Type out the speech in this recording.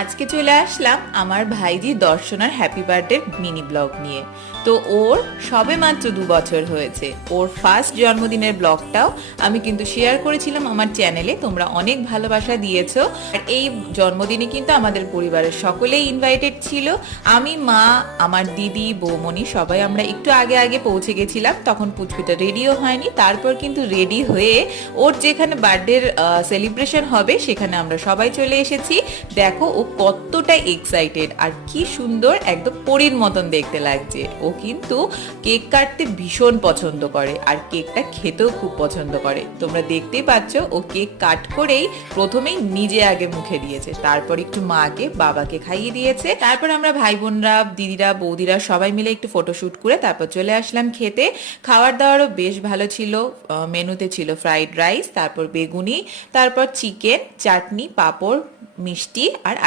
আজকে চলে আসলাম আমার ভাইজি দর্শনার হ্যাপি বার্থডে মিনি ব্লগ নিয়ে। তো ওর সবে মাত্র 2 বছর হয়েছে। ওর ফার্স্ট জন্মদিনের ব্লগটাও আমি কিন্তু শেয়ার করেছিলাম আমার চ্যানেলে, তোমরা অনেক ভালোবাসা দিয়েছো। আর এই জন্মদিনে কিন্তু আমাদের পরিবারের সকলেই ইনভাইটেড ছিল। আমি, মা, আমার দিদি, বৌমনি সবাই আমরা একটু আগে আগে পৌঁছে গেছিলাম, তখন পুচকুটা রেডিও হয়নি। তারপর কিন্তু রেডি হয়ে ওর যেখানে বার্থডের সেলিব্রেশন হবে সেখানে আমরা সবাই চলে এসেছি। দেখো ও কতটা এক্সাইটেড, আর কি সুন্দর, একদম পরীর মতন দেখতে লাগছে। ও কিন্তু কেক কাটতে ভীষণ পছন্দ করে আর কেকটা খেতেও খুব পছন্দ করে। তোমরা দেখতেই পাচ্ছ ও কেক কাট করেই প্রথমেই নিজে আগে মুখে দিয়েছে, তারপর একটু মাকে বাবাকে খাইয়ে দিয়েছে। তারপর আমরা ভাই বোনরা, দিদিরা, বৌদিরা সবাই মিলে একটু ফটোশুট করে তারপর চলে আসলাম খেতে। খাওয়ার দাওয়ারও বেশ ভালো ছিল। মেনুতে ছিল ফ্রাইড রাইস, তারপর বেগুনি, তারপর চিকেন, চাটনি, পাঁপড়, মিষ্টি আর